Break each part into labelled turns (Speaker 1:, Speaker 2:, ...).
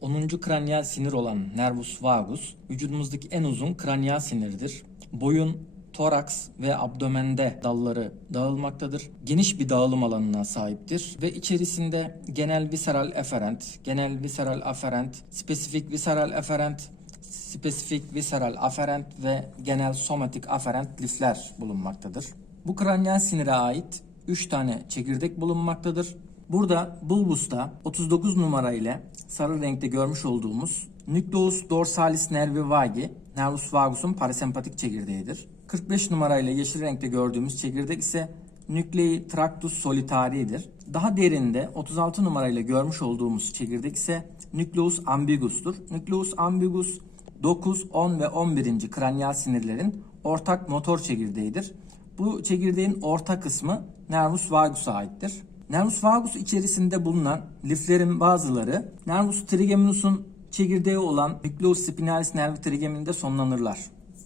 Speaker 1: 10. kraniyal sinir olan nervus vagus vücudumuzdaki en uzun kraniyal sinirdir. Boyun, toraks ve abdomende dalları dağılmaktadır. Geniş bir dağılım alanına sahiptir ve içerisinde genel visceral efferent, genel visceral afferent, spesifik visceral efferent, spesifik visceral afferent ve genel somatik afferent lifler bulunmaktadır. Bu kraniyal sinire ait 3 tane çekirdek bulunmaktadır. Burada bulbusta 39 numara ile sarı renkte görmüş olduğumuz Nucleus dorsalis nervi vagi, nervus vagus'un parasempatik çekirdeğidir. 45 numara ile yeşil renkte gördüğümüz çekirdek ise Nuclei tractus solitari'dir. Daha derinde 36 numara ile görmüş olduğumuz çekirdek ise Nucleus ambigus'tur. Nucleus ambigus 9, 10 ve 11. kraniyal sinirlerin ortak motor çekirdeğidir. Bu çekirdeğin orta kısmı nervus vagus'a aittir. Nervus vagus içerisinde bulunan liflerin bazıları nervus trigeminus'un çekirdeği olan nucleus spinalis nervi trigemininde sonlanırlar.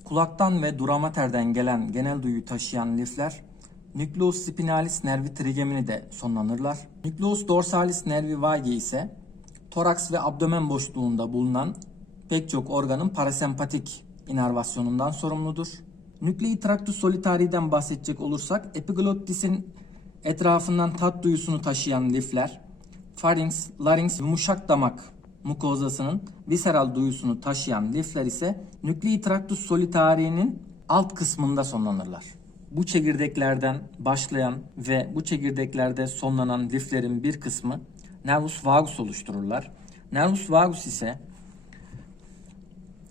Speaker 1: Kulaktan ve duramaterden gelen genel duyuyu taşıyan lifler nucleus spinalis nervi trigemini de sonlanırlar. Nucleus dorsalis nervi vagi ise toraks ve abdomen boşluğunda bulunan pek çok organın parasempatik inervasyonundan sorumludur. Nuclei tractus solitari'den bahsedecek olursak epiglottisin etrafından tat duyusunu taşıyan lifler, pharynx, larynx, yumuşak damak mukozasının visceral duyusunu taşıyan lifler ise nuclei tractus solitari'nin alt kısmında sonlanırlar. Bu çekirdeklerden başlayan ve bu çekirdeklerde sonlanan liflerin bir kısmı nervus vagus oluştururlar. Nervus vagus ise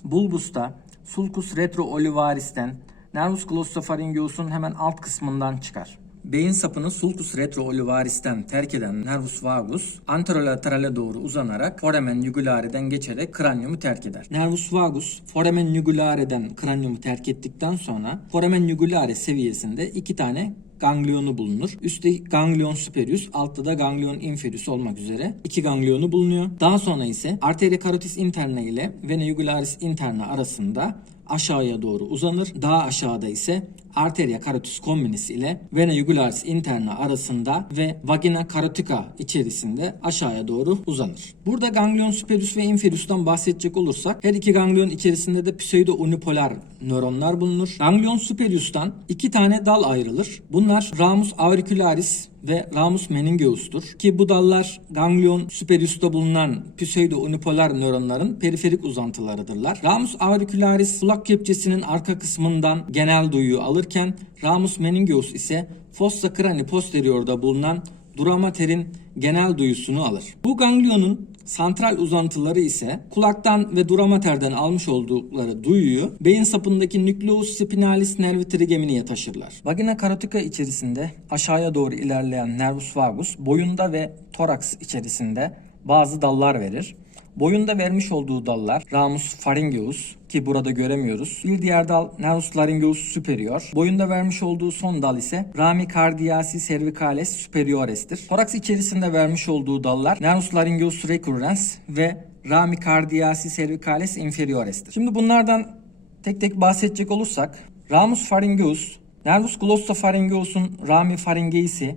Speaker 1: bulbusta sulcus retroolivaris'ten nervus glossopharyngeus'un hemen alt kısmından çıkar. Beyin sapını sulcus retroolivaris'ten terk eden nervus vagus anterolaterale doğru uzanarak foramen jugulare'den geçerek kranyumu terk eder. Nervus vagus foramen jugulare'den kranyumu terk ettikten sonra foramen jugulare seviyesinde iki tane ganglionu bulunur. Üstte ganglion superius, altta da ganglion inferius olmak üzere iki ganglionu bulunuyor. Daha sonra ise arteria carotis interna ile vena jugularis interna arasında aşağıya doğru uzanır. Daha aşağıda ise arteria carotis communis ile vena jugularis interna arasında ve vagina carotica içerisinde aşağıya doğru uzanır. Burada ganglion superius ve inferius'tan bahsedecek olursak her iki ganglion içerisinde de pseudo unipolar nöronlar bulunur. Ganglion superius'tan iki tane dal ayrılır. Bunlar ramus auricularis ve ramus meningeus'tur. Ki bu dallar ganglion superius'ta bulunan pseudo unipolar nöronların periferik uzantılarıdırlar. Ramus auricularis kulak kepçesinin arka kısmından genel duyuyu alırken ramus meningeus ise fossa crani posterior'da bulunan duramaterin genel duyusunu alır. Bu ganglionun santral uzantıları ise kulaktan ve duramaterden almış oldukları duyuyu beyin sapındaki nucleus spinalis nervi trigeminiye taşırlar. Vagina carotica içerisinde aşağıya doğru ilerleyen nervus vagus boyunda ve toraks içerisinde bazı dallar verir. Boyunda vermiş olduğu dallar ramus pharyngeus ki burada göremiyoruz. Bir diğer dal nervus laryngeus superior. Boyunda vermiş olduğu son dal ise rami cardiaci cervicalis superiores'tir. Toraks içerisinde vermiş olduğu dallar nervus laryngeus recurrens ve rami cardiaci cervicalis inferiores'tir. Şimdi bunlardan tek tek bahsedecek olursak ramus pharyngeus, nervus glossopharyngeus'un rami pharyngeisi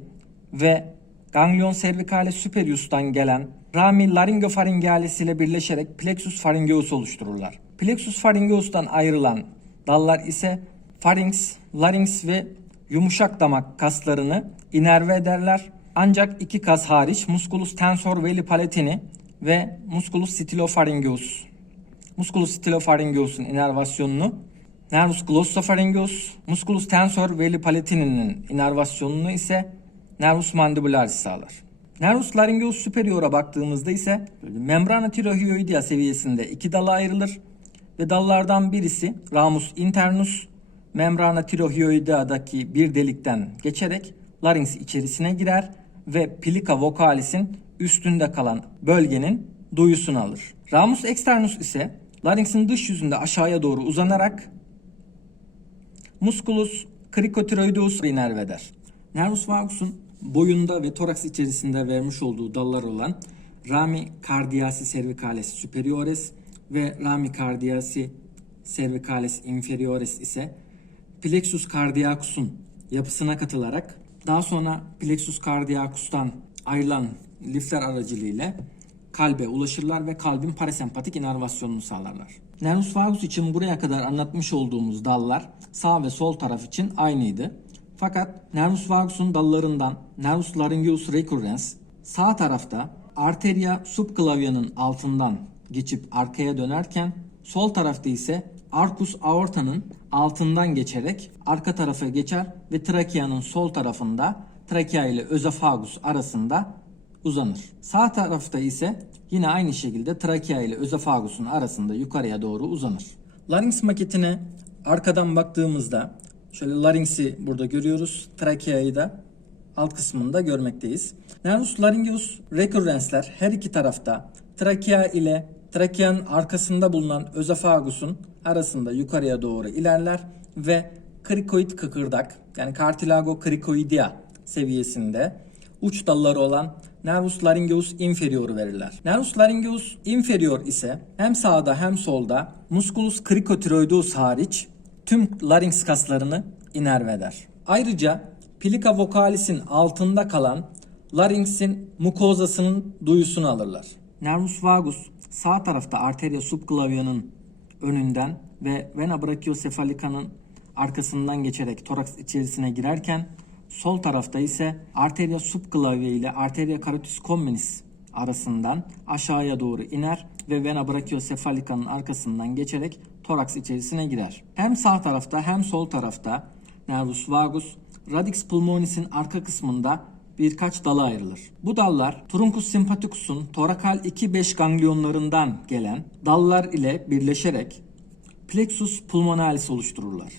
Speaker 1: ve ganglion cervicalis superius'tan gelen rami laryngopharyngealis ile birleşerek plexus pharyngeus oluştururlar. Plexus pharyngeus'tan ayrılan dallar ise pharynx, larynx ve yumuşak damak kaslarını inerve ederler. Ancak iki kas hariç musculus tensor veli palatini ve musculus stylopharyngeus. Musculus stylopharyngeus'un inervasyonunu nervus glossopharyngeus, musculus tensor veli palatini'nin inervasyonunu ise nervus mandibularis sağlar. Nervus laryngeus superior'a baktığımızda ise membrana tirohioidea seviyesinde iki dala ayrılır ve dallardan birisi ramus internus membrana tirohioidea'daki bir delikten geçerek larynx içerisine girer ve plica vocalis'in üstünde kalan bölgenin duyusunu alır. Ramus externus ise larynx'in dış yüzünde aşağıya doğru uzanarak musculus cricotiroideus inerveder. Nervus vagus'un boyunda ve toraks içerisinde vermiş olduğu dallar olan rami cardiaci cervicalis superiores ve rami cardiaci cervicalis inferiores ise plexus cardiacus'un yapısına katılarak daha sonra plexus cardiacus'tan ayrılan lifler aracılığıyla kalbe ulaşırlar ve kalbin parasempatik inervasyonunu sağlarlar. Nervus vagus için buraya kadar anlatmış olduğumuz dallar sağ ve sol taraf için aynıydı. Fakat nervus vagus'un dallarından nervus laryngeus recurrens sağ tarafta arteria subclavianın altından geçip arkaya dönerken sol tarafta ise arcus aorta'nın altından geçerek arka tarafa geçer ve trakeanın sol tarafında trakea ile özofagus arasında uzanır. Sağ tarafta ise yine aynı şekilde trakea ile özofagusun arasında yukarıya doğru uzanır. Larynx maketine arkadan baktığımızda şöyle larynx'i burada görüyoruz. Trakeayı da alt kısmında görmekteyiz. Nervus laryngeus recurrensler her iki tarafta trakea ile trakeanın arkasında bulunan özofagusun arasında yukarıya doğru ilerler ve krikoid kıkırdak yani cartilago cricoidea seviyesinde uç dalları olan nervus laryngeus inferior'u verirler. Nervus laryngeus inferior ise hem sağda hem solda musculus cricotiroideus hariç tüm larynx kaslarını inerve eder. Ayrıca plica vocalis'in altında kalan larynx'in mukozasının duyusunu alırlar. Nervus vagus sağ tarafta arteria subclavianın önünden ve vena brachiocephalica'nın arkasından geçerek toraks içerisine girerken sol tarafta ise arteria subclavia ile arteria carotis communis arasından aşağıya doğru iner ve vena brachiocephalica'nın arkasından geçerek toraks içerisine girer. Hem sağ tarafta hem sol tarafta nervus vagus radix pulmonis'in arka kısmında birkaç dala ayrılır. Bu dallar truncus sympathicus'un torakal 2-5 ganglionlarından gelen dallar ile birleşerek plexus pulmonalis oluştururlar.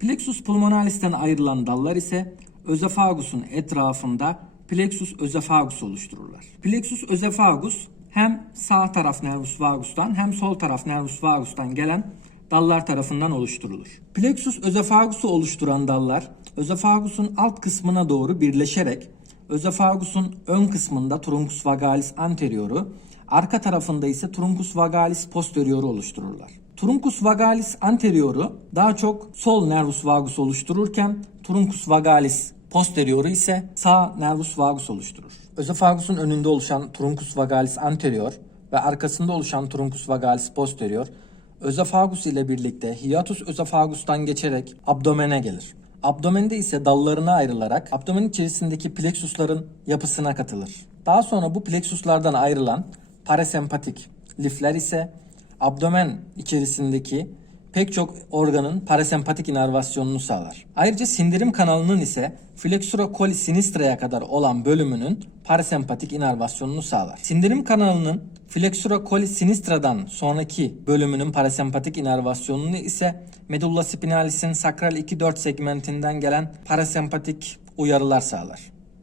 Speaker 1: Plexus pulmonalis'ten ayrılan dallar ise özofagus'un etrafında plexus özofagus oluştururlar. Plexus özofagus hem sağ taraf nervus vagus'tan hem sol taraf nervus vagus'tan gelen dallar tarafından oluşturulur. Plexus özofagus'u oluşturan dallar özofagus'un alt kısmına doğru birleşerek özofagus'un ön kısmında truncus vagalis anterioru, arka tarafında ise truncus vagalis posterioru oluştururlar. Truncus vagalis anterioru daha çok sol nervus vagus oluştururken truncus vagalis posterioru ise sağ nervus vagus oluşturur. Özofagusun önünde oluşan truncus vagalis anterior ve arkasında oluşan truncus vagalis posterior özofagus ile birlikte hiatus özofagustan geçerek abdomene gelir. Abdomende ise dallarına ayrılarak abdomen içerisindeki plexusların yapısına katılır. Daha sonra bu plexuslardan ayrılan parasempatik lifler ise abdomen içerisindeki pek çok organın parasempatik inervasyonunu sağlar. Ayrıca sindirim kanalının ise flexura coli sinistra'ya kadar olan bölümünün parasempatik inervasyonunu sağlar. Sindirim kanalının flexura coli sinistra'dan sonraki bölümünün parasempatik inervasyonunu ise medulla spinalis'in sakral 2-4 segmentinden gelen parasempatik uyarılar sağlar.